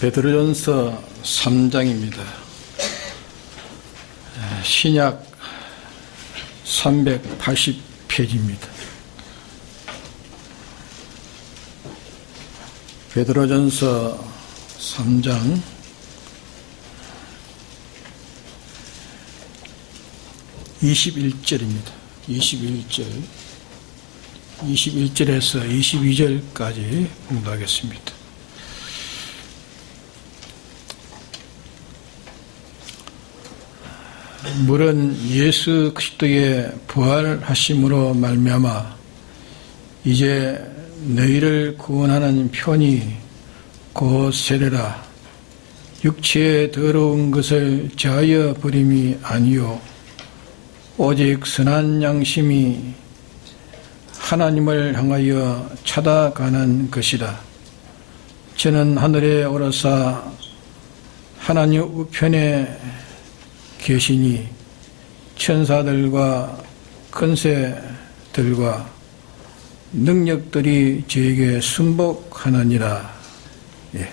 베드로전서 3장입니다. 신약 380페이지입니다. 베드로전서 3장 21절입니다. 21절에서 22절까지 공부하겠습니다. 물은 예수 그리스도의 부활하심으로 말미암아 이제 너희를 구원하는 편이 곧 세례라. 육체의 더러운 것을 제하여 버림이 아니요 오직 선한 양심이 하나님을 향하여 찾아가는 것이라. 저는 하늘에 오르사 하나님 우편에 계시니 천사들과 권세들과 능력들이 저에게 순복하느니라. 예.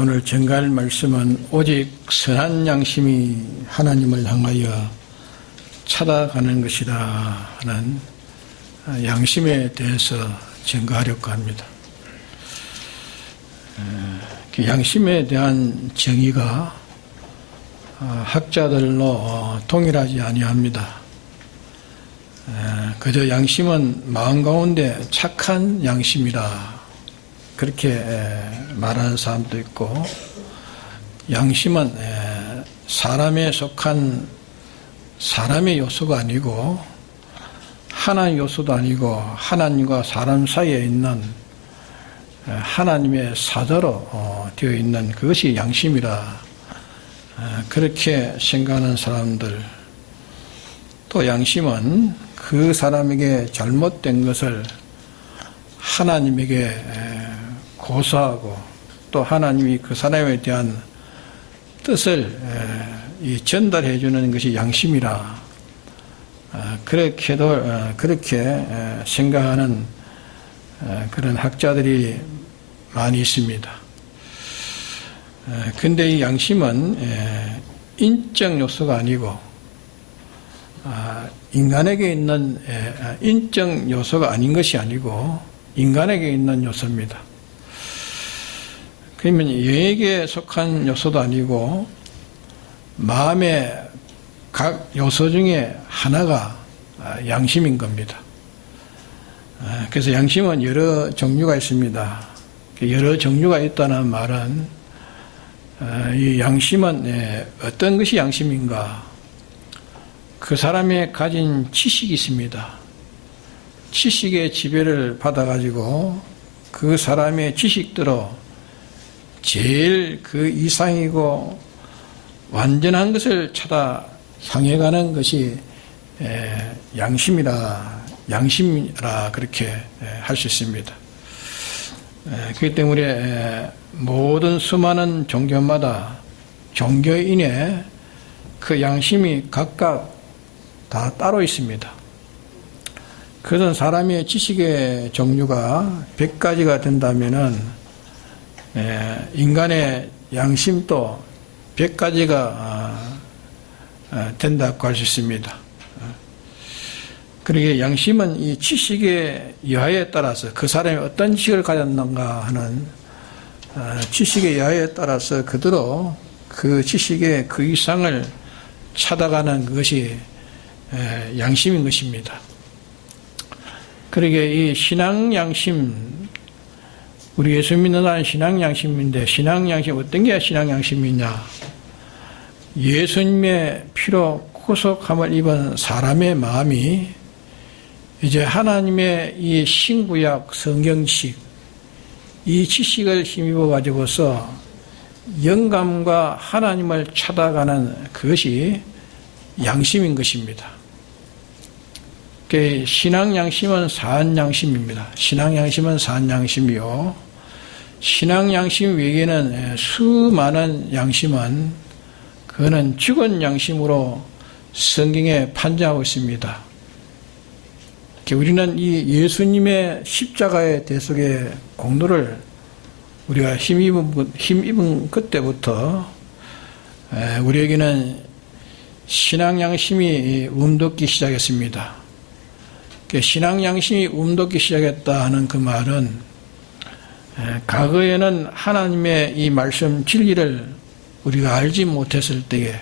오늘 전갈 말씀은 오직 선한 양심이 하나님을 향하여 찾아가는 것이다 하는 양심에 대해서 증거하려고 합니다. 그 양심에 대한 정의가 학자들로 동일하지 아니합니다. 그저 양심은 마음 가운데 착한 양심이라 그렇게 말하는 사람도 있고, 양심은 사람에 속한 사람의 요소가 아니고 하나의 요소도 아니고 하나님과 사람 사이에 있는 하나님의 사자로 되어 있는 그것이 양심이라 그렇게 생각하는 사람들, 또 양심은 그 사람에게 잘못된 것을 하나님에게 고소하고 또 하나님이 그 사람에 대한 뜻을 전달해 주는 것이 양심이라 그렇게 생각하는 그런 학자들이 많이 있습니다. 근데 이 양심은 인적 요소가 아니고 인간에게 있는 인적 요소가 아닌 것이 아니고 인간에게 있는 요소입니다. 그러면 얘에게 속한 요소도 아니고 마음의 각 요소 중에 하나가 양심인 겁니다. 그래서 양심은 여러 종류가 있습니다. 여러 종류가 있다는 말은 이 양심은 어떤 것이 양심인가? 그 사람이 가진 지식이 있습니다. 지식의 지배를 받아가지고 그 사람의 지식대로 제일 그 이상이고 완전한 것을 찾아 향해가는 것이 양심이라 그렇게 할 수 있습니다. 그렇기 때문에 모든 수많은 종교마다 종교인의 그 양심이 각각 다 따로 있습니다. 그런 사람의 지식의 종류가 100가지가 된다면은 인간의 양심도 100가지가 된다고 할 수 있습니다. 그러게 양심은 이 지식의 여하에 따라서 그 사람이 어떤 지식을 가졌는가 하는 지식의 여하에 따라서 그대로 그 지식의 그 이상을 찾아가는 것이 양심인 것입니다. 그러게 이 신앙 양심, 우리 예수 믿는 사람은 신앙 양심인데 신앙 양심 어떤 게 신앙 양심이냐? 예수님의 피로 구속함을 입은 사람의 마음이 이제 하나님의 이 신구약 성경식 이 지식을 힘입어 가지고서 영감과 하나님을 찾아가는 그것이 양심인 것입니다. 신앙 양심은 사한 양심입니다. 신앙 양심은 사한 양심이요. 신앙 양심 외에는 수많은 양심은 그거는 죽은 양심으로 성경에 판정하고 있습니다. 우리는 이 예수님의 십자가의 대속의 공로를 우리가 힘입은 그때부터 우리에게는 신앙 양심이 움돋기 시작했습니다. 신앙 양심이 움돋기 시작했다 하는 그 말은 과거에는 하나님의 이 말씀 진리를 우리가 알지 못했을 때에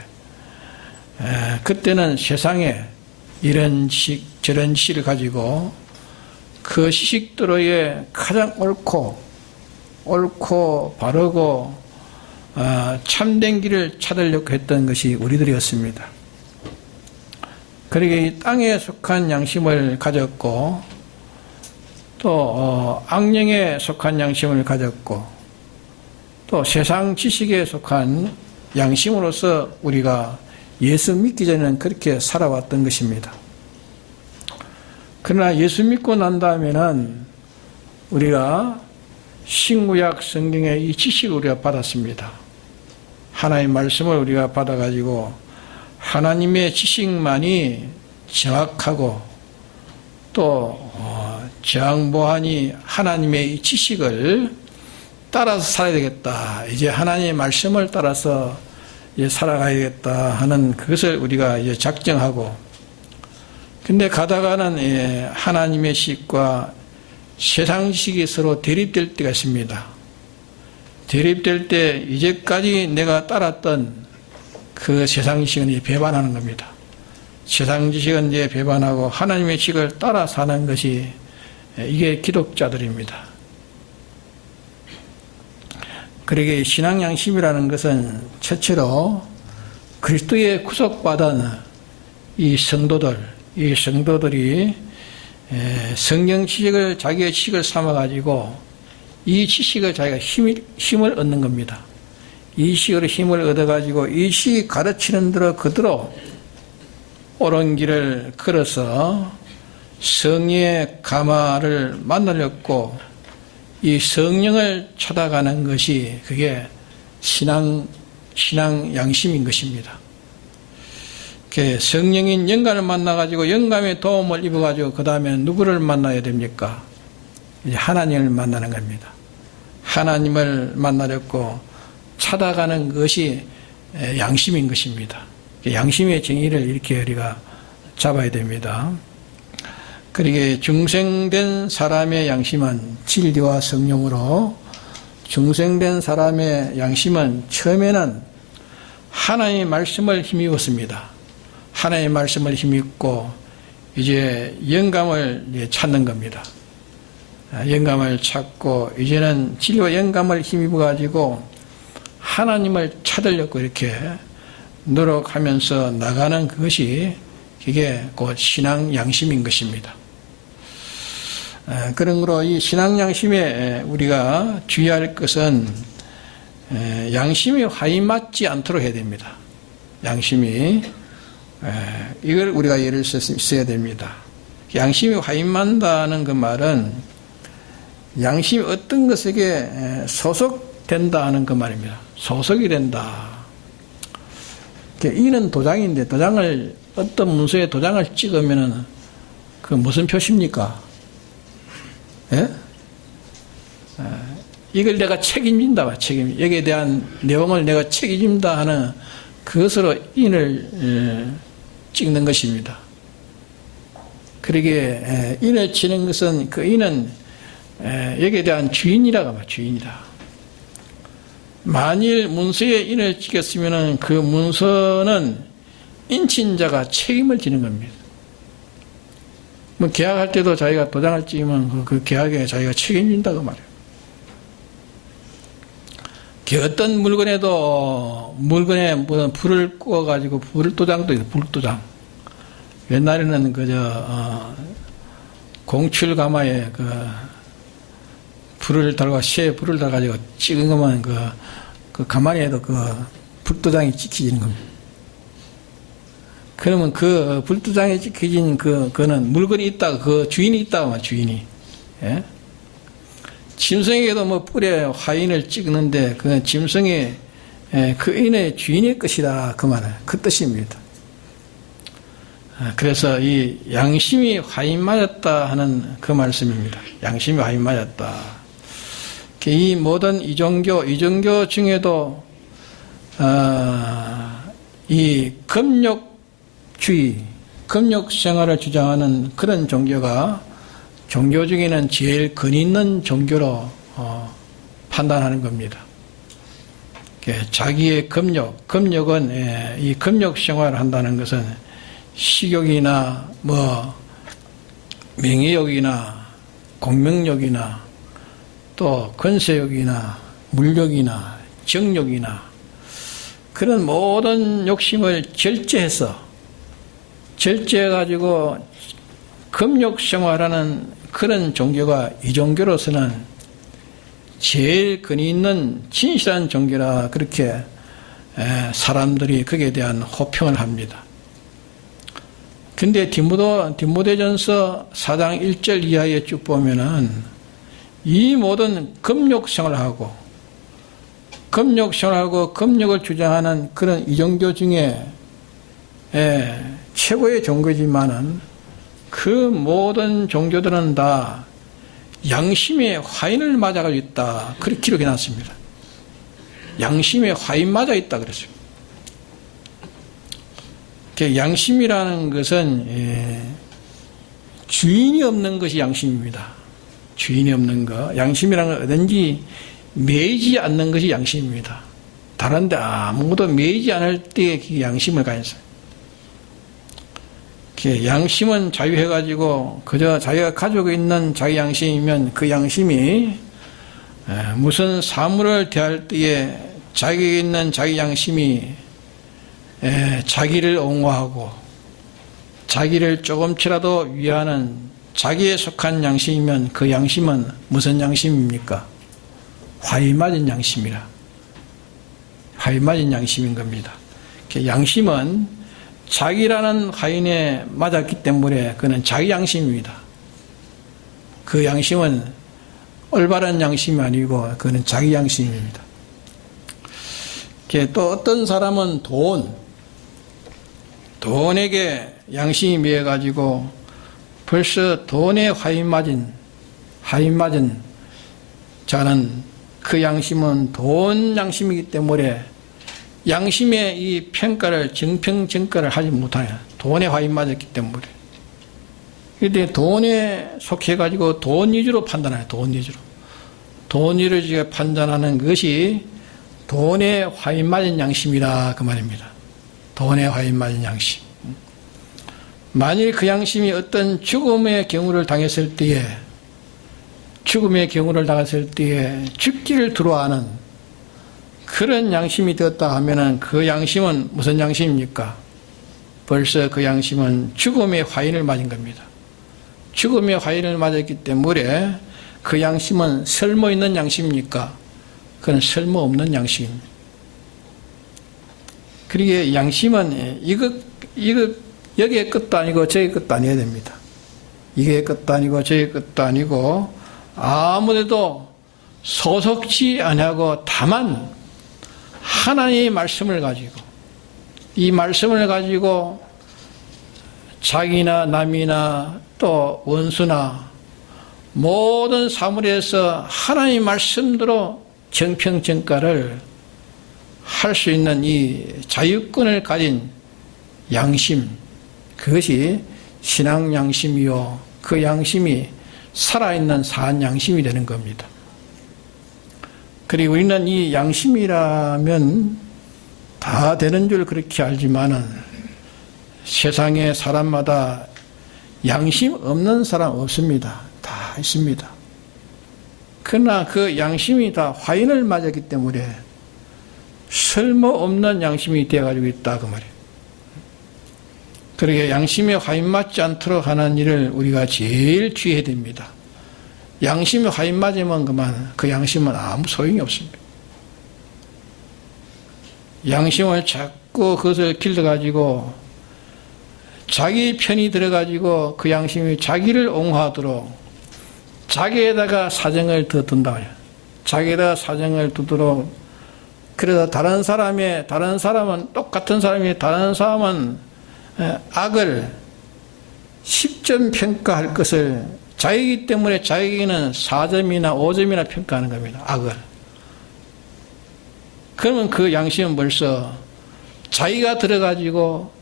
그때는 세상에 이런 지식 저런 지식을 가지고 그 지식들의 가장 옳고 바르고 참된 길을 찾으려고 했던 것이 우리들이었습니다. 그러게 이 땅에 속한 양심을 가졌고 또 악령에 속한 양심을 가졌고 또 세상 지식에 속한 양심으로서 우리가 예수 믿기 전에는 그렇게 살아왔던 것입니다. 그러나 예수 믿고 난 다음에는 우리가 신구약 성경의 이 지식을 우리가 받았습니다. 하나님의 말씀을 우리가 받아가지고 하나님의 지식만이 정확하고 또 정보하니 하나님의 이 지식을 따라서 살아야 되겠다. 이제 하나님의 말씀을 따라서 이제 살아가야겠다 하는 그것을 우리가 이제 작정하고, 근데 가다가는 하나님의 지식과 세상 지식이 서로 대립될 때가 있습니다. 대립될 때 이제까지 내가 따랐던 그 세상 지식은 배반하는 겁니다. 세상 지식은 이제 배반하고 하나님의 지식을 따라 사는 것이 이게 기독자들입니다. 그러게 신앙 양심이라는 것은 첫째로 그리스도의 구속받은 이 성도들이 성경 지식을 자기의 지식을 삼아가지고 이 지식을 자기가 힘을 얻는 겁니다. 이 지식으로 힘을 얻어가지고 이 지식 가르치는 대로 그대로 옳은 길을 걸어서 성령의 가마를 만나려고 이 성령을 찾아가는 것이 그게 신앙 양심인 것입니다. 성령인 영감을 만나가지고 영감의 도움을 입어가지고 그 다음에 누구를 만나야 됩니까? 이제 하나님을 만나는 겁니다. 하나님을 만나려고 찾아가는 것이 양심인 것입니다. 양심의 정의를 이렇게 우리가 잡아야 됩니다. 그러게 중생된 사람의 양심은 진리와 성령으로, 중생된 사람의 양심은 처음에는 하나님의 말씀을 힘입었습니다. 하나님의 말씀을 힘입고 이제 영감을 찾는 겁니다. 영감을 찾고 이제는 진리와 영감을 힘입어 가지고 하나님을 찾으려고 이렇게 노력하면서 나가는 그것이 이게 곧 신앙 양심인 것입니다. 그러므로 이 신앙 양심에 우리가 주의할 것은 양심이 화인 맞지 않도록 해야 됩니다. 양심이 이걸 우리가 예를 써야 됩니다. 양심이 화인 맞다는 그 말은 양심이 어떤 것에게 소속된다 하는 그 말입니다. 소속이 된다. 이는 도장인데 도장을 어떤 문서에 도장을 찍으면은 그 무슨 표시입니까? 예? 이걸 내가 책임진다. 여기에 대한 내용을 내가 책임진다 하는 그것으로 인을 찍는 것입니다. 그러게 인을 치는 것은 그 인은 여기에 대한 주인이라고 합니다. 주인이다. 만일 문서에 인을 찍었으면 그 문서는 인친자가 책임을 지는 겁니다. 뭐 계약할 때도 자기가 도장을 찍으면 그 계약에 자기가 책임진다고 말해요. 어떤 물건에도 물건에 무슨 불을 구워가지고 불도장도 있어요. 불도장. 옛날에는 공출 가마에 불을 달고 쇠 불을 달가지고 찍은 것만 그 가만히에도 불도장이 찍히는 겁니다. 그러면 그 불도장에 찍혀진 그거는 물건이 있다, 그 주인이 있다고 말 주인이. 예? 짐승에게도 뭐 뿔에 화인을 찍는데 그 짐승이 그 인의 주인의 것이다 그 말은 그 뜻입니다. 그래서 이 양심이 화인 맞았다 하는 그 말씀입니다. 양심이 화인 맞았다. 이 모든 이종교 중에도 이 금욕주의, 금욕 생활을 주장하는 그런 종교 중에는 제일 근위 있는 종교로 판단하는 겁니다. 자기의 금욕은 이 금욕 생활을 한다는 것은 식욕이나 명예욕이나 공명욕이나 또 권세욕이나 물욕이나 정욕이나 그런 모든 욕심을 절제해가지고 금욕 생활하는 그런 종교가 이 종교로서는 제일 근위 있는 진실한 종교라 그렇게 사람들이 거기에 대한 호평을 합니다. 근데 디모데전서 4장 1절 이하에 쭉 보면은 이 모든 금욕 생활하고 금욕을 주장하는 그런 이종교 중에 최고의 종교지만은 그 모든 종교들은 다 양심의 화인을 맞아가지고 있다. 그렇게 기록해 놨습니다. 양심의 화인 맞아 있다 그랬어요. 양심이라는 것은 주인이 없는 것이 양심입니다. 주인이 없는 것. 양심이라는 건 어딘지 매이지 않는 것이 양심입니다. 다른데 아무것도 매이지 않을 때 양심을 가졌어요. 양심은 자유해가지고 그저 자기가 가지고 있는 자기 양심이면 그 양심이 무슨 사물을 대할 때에 자기에 있는 자기 양심이 자기를 옹호하고 자기를 조금치라도 위하는 자기에 속한 양심이면 그 양심은 무슨 양심입니까? 화이 맞은 양심이라. 화이 맞은 양심인 겁니다. 양심은 자기라는 화인에 맞았기 때문에 그는 자기 양심입니다. 그 양심은 올바른 양심이 아니고 그는 자기 양심입니다. 또 어떤 사람은 돈에게 양심이 매여가지고 벌써 돈에 화인 맞은 자는 그 양심은 돈 양심이기 때문에 양심의 이 정평가를 하지 못하냐. 돈에 화인 맞았기 때문에. 그런데 돈에 속해가지고 돈 위주로 판단해요. 돈 위주로 판단하는 것이 돈에 화인 맞은 양심이라 그 말입니다. 돈에 화인 맞은 양심. 만일 그 양심이 어떤 죽음의 경우를 당했을 때에 죽기를 두려워하는 그런 양심이 되었다 하면은 그 양심은 무슨 양심입니까? 벌써 그 양심은 죽음의 화인을 맞은 겁니다. 죽음의 화인을 맞았기 때문에 그 양심은 설모 있는 양심입니까? 그건 설모 없는 양심입니다. 그러기에 양심은 여기의 끝도 아니고 저기의 끝도 아니어야 됩니다. 이게 끝도 아니고 저기의 끝도 아니고 아무데도 소속지 아니하고 다만 하나님의 말씀을 가지고 이 말씀을 가지고 자기나 남이나 또 원수나 모든 사물에서 하나님의 말씀대로 정평정가를 할 수 있는 이 자유권을 가진 양심, 그것이 신앙 양심이요 그 양심이 살아있는 산 양심이 되는 겁니다. 그리고 우리는 이 양심이라면 다 되는 줄 그렇게 알지만은 세상에 사람마다 양심 없는 사람 없습니다. 다 있습니다. 그러나 그 양심이 다 화인을 맞았기 때문에 쓸모없는 양심이 되어가지고 있다 그 말이에요. 그러게 양심에 화인 맞지 않도록 하는 일을 우리가 제일 주의해야 됩니다. 양심이 화인 맞으면 그만 그 양심은 아무 소용이 없습니다. 양심을 자꾸 그것을 길러가지고 자기 편이 들어가지고 그 양심이 자기를 옹호하도록 자기에다가 사정을 더 둔다. 자기에다가 사정을 두도록 그래서 다른 사람은 똑같은 사람이 다른 사람은 악을 10점 평가할 것을 자기이기 때문에 자기에게는 4점이나 5점이나 평가하는 겁니다. 악을. 그러면 그 양심은 벌써 자기가 들어가지고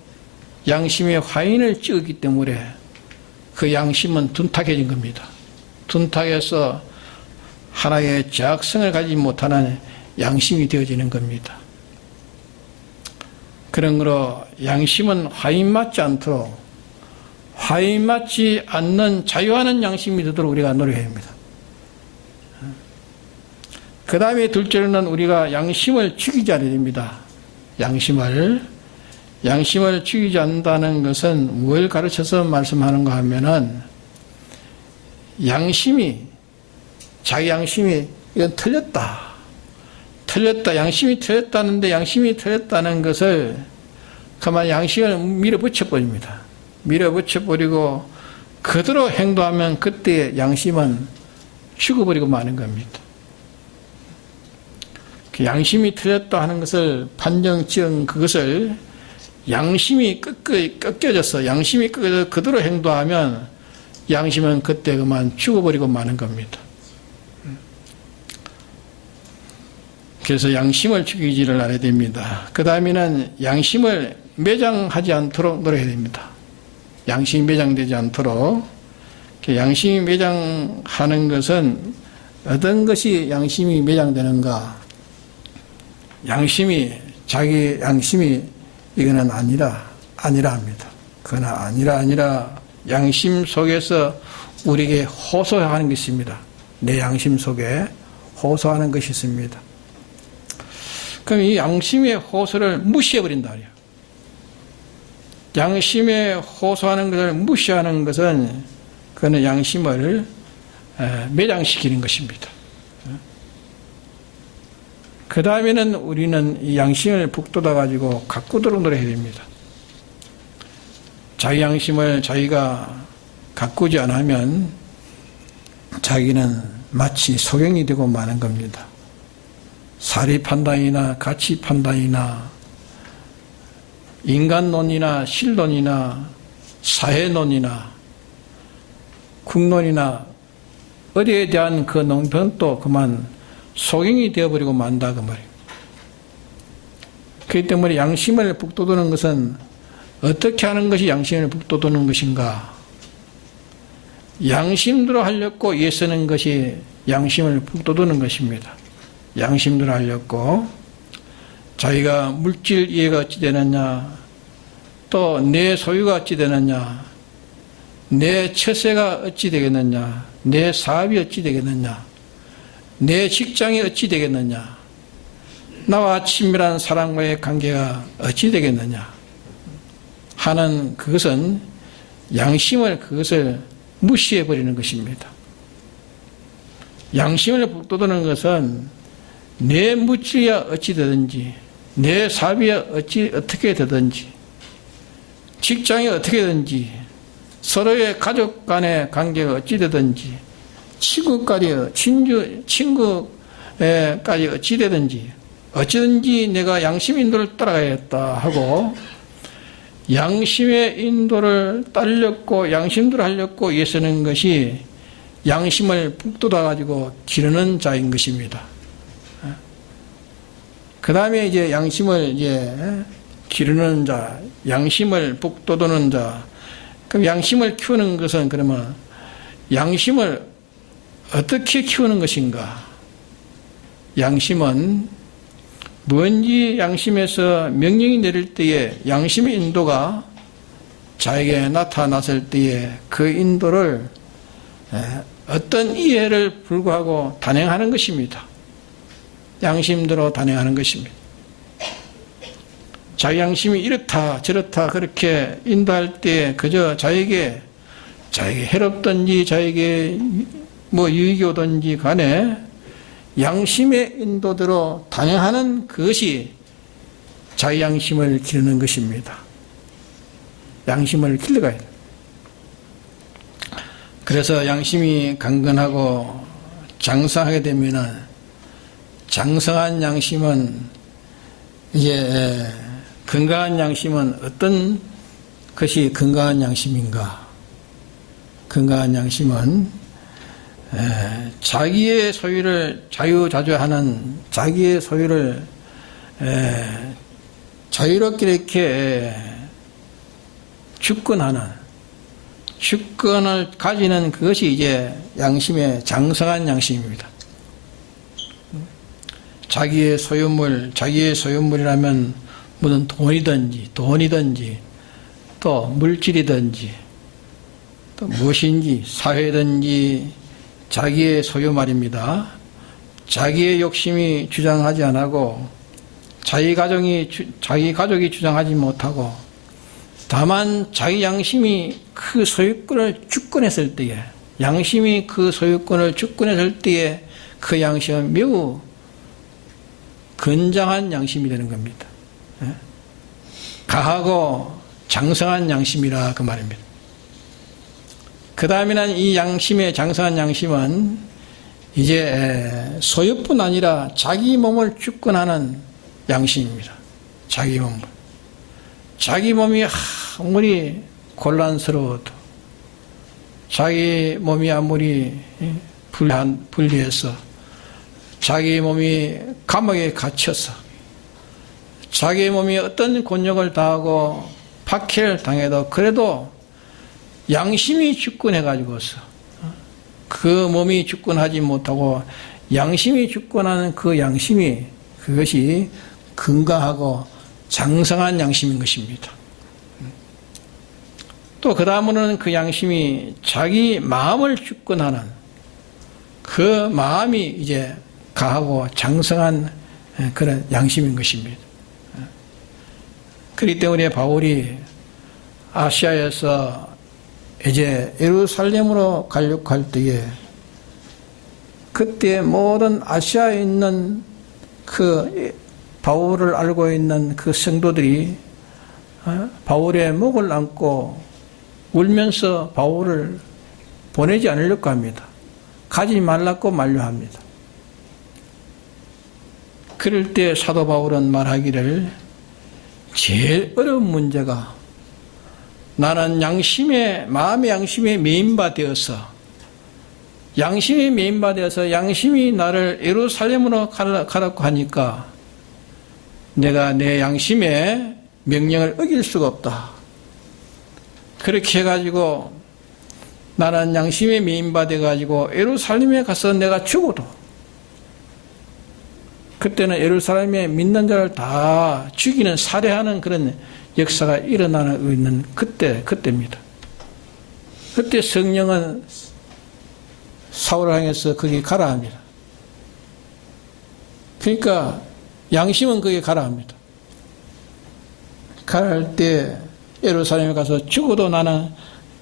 양심의 화인을 찍었기 때문에 그 양심은 둔탁해진 겁니다. 둔탁해서 하나의 제약성을 가지지 못하는 양심이 되어지는 겁니다. 그러므로 양심은 화인 맞지 않도록 화인 맞지 않는 자유하는 양심이 되도록 우리가 노력해야 합니다. 그 다음에 둘째로는 우리가 양심을 죽이지 않아야 됩니다. 양심을 죽이지 않는다는 것은 뭘 가르쳐서 말씀하는가 하면은 자기 양심이 이건 틀렸다. 양심이 틀렸다는데 양심이 틀렸다는 것을 그만 양심을 밀어붙여버립니다. 밀어붙여버리고 그대로 행동하면 그때 양심은 죽어버리고 마는 겁니다. 그 양심이 틀렸다 하는 것을 판정 지은 그것을 양심이 꺾여져서 양심이 꺾여져 그대로 행동하면 양심은 그때 그만 죽어버리고 마는 겁니다. 그래서 양심을 죽이지를 않아야 됩니다. 그 다음에는 양심을 매장하지 않도록 노력해야 됩니다. 양심이 매장되지 않도록. 양심이 매장하는 것은 어떤 것이 양심이 매장되는가? 자기 양심이 이거는 아니라 합니다. 그러나 아니라 양심 속에서 우리에게 호소하는 것입니다. 내 양심 속에 호소하는 것이 있습니다. 그럼 이 양심의 호소를 무시해버린다 말이에요. 양심의 호소하는 것을 무시하는 것은 그는 양심을 매장시키는 것입니다. 그 다음에는 우리는 이 양심을 북돋아 가지고 가꾸도록 노력해야 됩니다. 자기 양심을 자기가 가꾸지 않으면 자기는 마치 소경이 되고 마는 겁니다. 사리 판단이나 가치 판단이나 인간론이나 신론이나 사회론이나 국론이나 어디에 대한 그 논평도 그만 소경이 되어버리고 만다 그 말이에요. 그렇기 때문에 양심을 북돋우는 것은 어떻게 하는 것이 양심을 북돋우는 것인가? 양심대로 하려고 애쓰는 것이 양심을 북돋우는 것입니다. 양심대로 하려고 자기가 물질 이해가 어찌 되느냐, 또 내 소유가 어찌 되느냐, 내 처세가 어찌 되겠느냐, 내 사업이 어찌 되겠느냐, 내 직장이 어찌 되겠느냐, 나와 친밀한 사람과의 관계가 어찌 되겠느냐 하는 그것은 그것을 무시해버리는 것입니다. 양심을 북돋우는 것은 내 물질이야 어찌 되든지, 내 사업이야 어떻게 되든지, 직장이 어떻게 되든지, 서로의 가족 간의 관계가 어찌 되든지, 친구까지 어찌 되든지, 어찌든지 내가 양심 인도를 따라가야겠다 하고 양심의 인도를 따르려고 양심대로 하려고 애쓰는 것이 양심을 북돋아 가지고 기르는 자인 것입니다. 그 다음에 이제 양심을 기르는 자, 양심을 북돋우는 자. 그럼 양심을 키우는 것은 그러면 양심을 어떻게 키우는 것인가? 양심은 뭔지 양심에서 명령이 내릴 때에 양심의 인도가 자에게 나타났을 때에 그 인도를 어떤 이해를 불구하고 단행하는 것입니다. 양심대로 단행하는 것입니다. 자기 양심이 이렇다 저렇다 그렇게 인도할 때 그저 자에게 해롭든지 자에게 유익이 오든지 간에 양심의 인도대로 단행하는 그것이 자기 양심을 기르는 것입니다. 양심을 길러가야 돼요. 그래서 양심이 강건하고 장성하게 되면은 장성한 양심은 건강한 양심은 어떤 것이 건강한 양심인가? 건강한 양심은 자기의 소유를 자유자주하는, 자기의 소유를 자유롭게 이렇게 주권을 가지는 그것이 이제 양심의 장성한 양심입니다. 자기의 소유물이라면 무슨 돈이든지 또 물질이든지 또 무엇인지 사회든지 자기의 소유 말입니다. 자기의 욕심이 주장하지 않고 자기 가족이 주장하지 못하고 다만 자기 양심이 그 소유권을 주권했을 때에 그 양심은 매우 건장한 양심이 되는 겁니다. 가하고 장성한 양심이라 그 말입니다. 그 다음에는 이 양심의 장성한 양심은 이제 소유뿐 아니라 자기 몸을 주권하는 양심입니다. 자기 몸이 아무리 곤란스러워도, 자기 몸이 아무리 불리해서, 자기 몸이 감옥에 갇혀서, 자기 몸이 어떤 곤욕을 당하고 박해를 당해도 그래도 양심이 주권해가지고서 그 몸이 주권하지 못하고 양심이 주권하는 그 양심이, 그것이 건강하고 장성한 양심인 것입니다. 또 그 다음으로는 그 양심이 자기 마음을 주권하는 그 마음이 이제 가하고 장성한 그런 양심인 것입니다. 그렇기 때문에 바울이 아시아에서 이제 예루살렘으로 가려고 할 때에 그때 모든 아시아에 있는 그 바울을 알고 있는 그 성도들이 바울의 목을 안고 울면서 바울을 보내지 않으려고 합니다. 가지 말라고 만류합니다. 그럴 때 사도 바울은 말하기를 제일 어려운 문제가 나는 마음의 양심에 메인바 되어서 양심이 나를 예루살렘으로 가라고 하니까 내가 내 양심의 명령을 어길 수가 없다. 그렇게 해가지고 나는 양심에 메인바 돼가지고 예루살렘에 가서 내가 죽어도 그때는 예루살렘에 믿는 자를 다 죽이는 살해하는 그런 역사가 일어나고 있는 그때입니다. 그때 성령은 사울을 향해서 거기 가라 합니다. 그러니까 양심은 거기 가라 합니다. 가라 할 때 예루살렘에 가서 죽어도 나는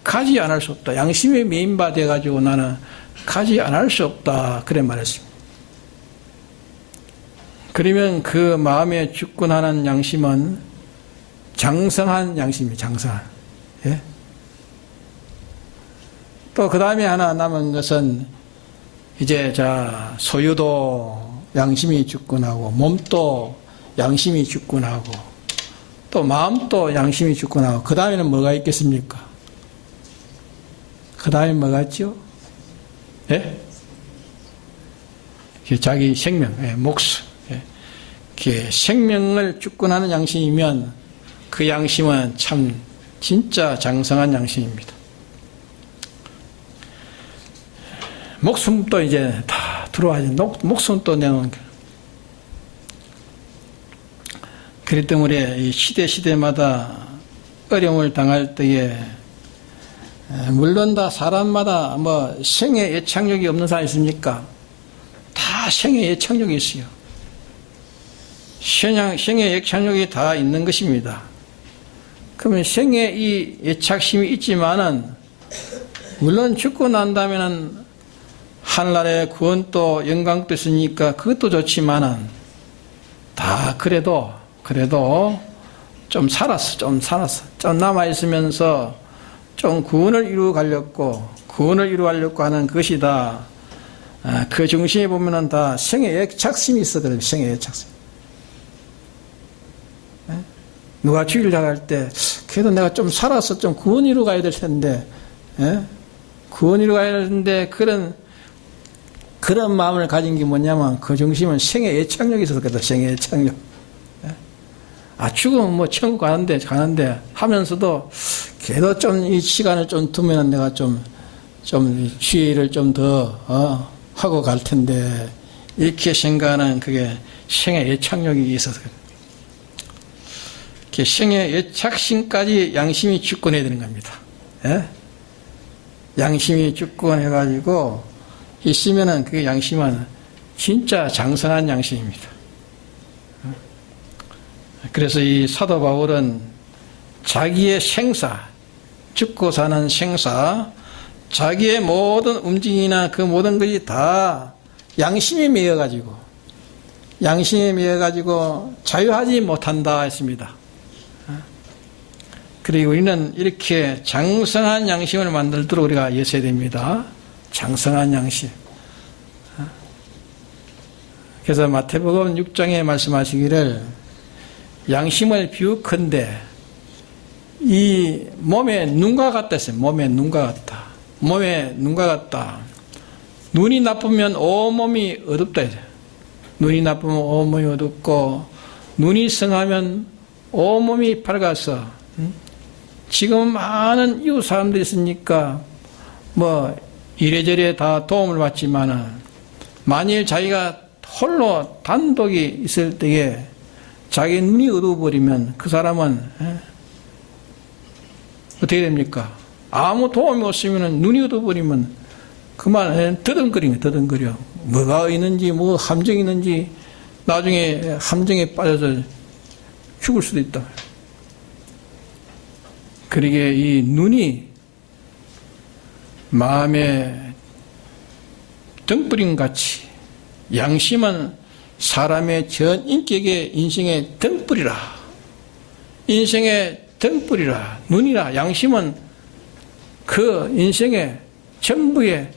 가지 않을 수 없다. 양심에 메인바 돼가지고 나는 가지 않을 수 없다. 그래 말했습니다. 그러면 그 마음에 주권하는 양심은 장성한 양심입니다. 장성한. 예? 또 그 다음에 하나 남은 것은 이제 소유도 양심이 주권하고 몸도 양심이 주권하고 또 마음도 양심이 주권하고 그 다음에는 뭐가 있겠습니까? 그 다음에 뭐가 있죠? 예? 자기 생명, 목숨. 생명을 주권하는 양심이면 그 양심은 참 진짜 장성한 양심입니다. 목숨도 이제 다 들어와야지. 목숨도 내놓은 거예요. 그렇기 때문에 이 시대마다 어려움을 당할 때에 물론 다 사람마다 생애 예착력이 없는 사람이 있습니까? 다 생애 예착력이 있어요. 생애 예착력이 다 있는 것입니다. 그러면 생애 이 예착심이 있지만은 물론 죽고 난 다음에는 하늘나라의 구원도 영광도 있으니까 그것도 좋지만은 다 그래도 좀 살았어. 좀 남아있으면서 좀 구원을 이루어가려고 하는 것이다. 그 중심에 보면은 다 생애 예착심이 있어요. 생애 예착심. 누가 주일 나갈 때 그래도 내가 좀 살아서 좀 구원 이루어 가야 될 텐데 구원 이루어가야 하는데 그런 마음을 가진 게 뭐냐면 그 중심은 생의 애착력이 있어서 그렇다. 생의 애착력. 죽으면 뭐 천국 가는데 하면서도 그래도 좀 이 시간을 좀 두면 내가 좀 주의를 좀 더 하고 갈 텐데 이렇게 생각하는 그게 생의 애착력이 있어서 그래. 생의 애착심까지 양심이 주권해야 되는 겁니다. 예? 양심이 주권해가지고 있으면은 그게 양심은 진짜 장성한 양심입니다. 그래서 이 사도 바울은 자기의 생사, 죽고 사는 생사, 자기의 모든 움직임이나 그 모든 것이 다 양심에 매여가지고 자유하지 못한다 했습니다. 그리고 우리는 이렇게 장성한 양심을 만들도록 우리가 애써야 됩니다. 장성한 양심. 그래서 마태복음 6장에 말씀하시기를 양심을 비유컨대 이 몸의 눈과 같다 했어요. 몸의 눈과 같다. 눈이 나쁘면 온몸이 어둡다 했어요. 눈이 나쁘면 온몸이 어둡고 눈이 성하면 온몸이 밝아서 지금 많은 이웃 사람들이 있으니까 뭐 이래저래 다 도움을 받지만은 만일 자기가 홀로 단독이 있을 때에 자기 눈이 어두워버리면 그 사람은 어떻게 됩니까? 아무 도움이 없으면 눈이 어두워버리면 그만 더듬거려. 뭐가 있는지 뭐 함정이 있는지 나중에 함정에 빠져서 죽을 수도 있다. 그러게 이 눈이 마음의 등불인 같이 양심은 사람의 전 인격의 인생의 등불이라. 인생의 등불이라. 눈이라 양심은 그 인생의 전부의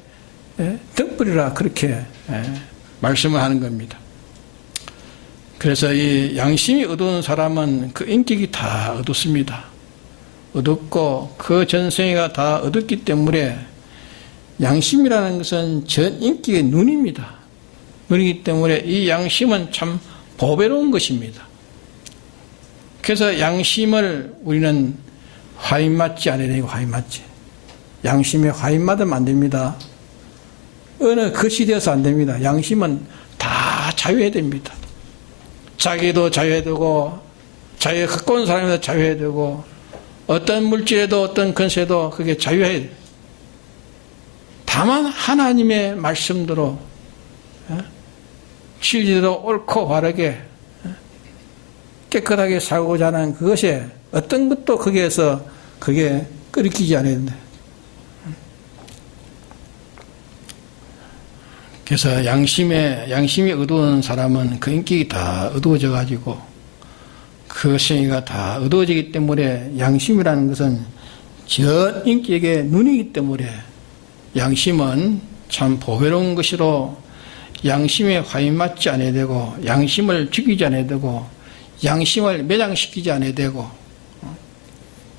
등불이라 그렇게 말씀을 하는 겁니다. 그래서 이 양심이 어두운 사람은 그 인격이 다 어둡습니다. 어둡고 그 전생애가 다 어둡기 때문에 양심이라는 것은 전 인격의 눈입니다. 눈이기 때문에 이 양심은 참 보배로운 것입니다. 그래서 양심을 우리는 화인맞지 않아야 되고 화인맞지. 양심에 화인맞으면 안 됩니다. 어느 것이 되어서 안 됩니다. 양심은 다 자유해야 됩니다. 자기도 자유해야 되고 자유가 가까운 사람에도 자유해야 되고 어떤 물질에도 어떤 건세도 그게 자유해야 돼요. 다만 하나님의 말씀대로 진리대로 옳고 바르게 깨끗하게 살고자 하는 그것에 어떤 것도 거기에서 그게 끊기지 않아야 된다. 그래서 양심이 어두운 사람은 그 인격이 다 어두워져 가지고 그 생애가 다 어두워지기 때문에 양심이라는 것은 전 인격의 눈이기 때문에 양심은 참 보배로운 것이로 양심에 화인맞지 않아야 되고 양심을 죽이지 않아야 되고 양심을 매장시키지 않아야 되고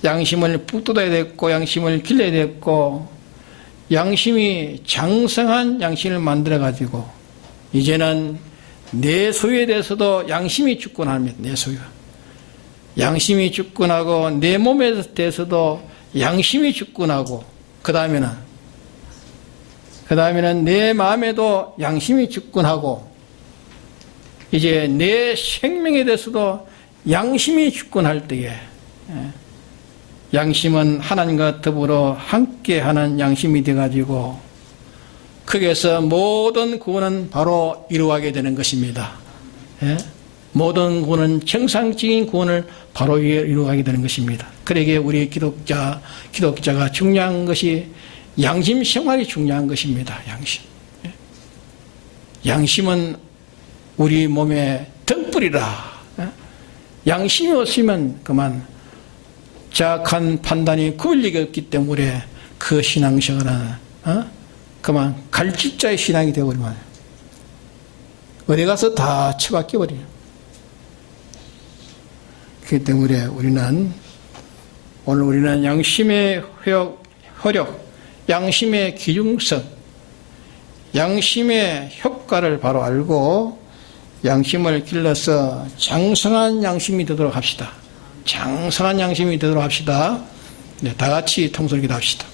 양심을 붙들어야 되고 양심을 길러야 되고 양심이 장성한 양심을 만들어 가지고 이제는 내 소유에 대해서도 양심이 주권합니다. 내 소유. 양심이 주권하고 내 몸에 대해서도 양심이 주권하고 그 다음에는 내 마음에도 양심이 주권하고 이제 내 생명에 대해서도 양심이 주권할 때에 양심은 하나님과 더불어 함께하는 양심이 되어가지고 거기에서 모든 구원은 바로 이루어가게 되는 것입니다. 모든 구원은 정상적인 구원을 바로 이루어가게 되는 것입니다. 그러기에 우리 기독자가 중요한 것이 양심 생활이 중요한 것입니다. 양심은 우리 몸의 등불이라. 양심이 없으면 그만 정확한 판단이 구별력이 없기 때문에 그 신앙생활은 그만 갈짓자의 신앙이 되어버리면 어디 가서 다 처박혀버려요. 그렇기 때문에 오늘 우리는 양심의 허력, 양심의 기중성, 양심의 효과를 바로 알고 양심을 길러서 장성한 양심이 되도록 합시다. 장성한 양심이 되도록 합시다. 네, 다 같이 통솔기도 합시다.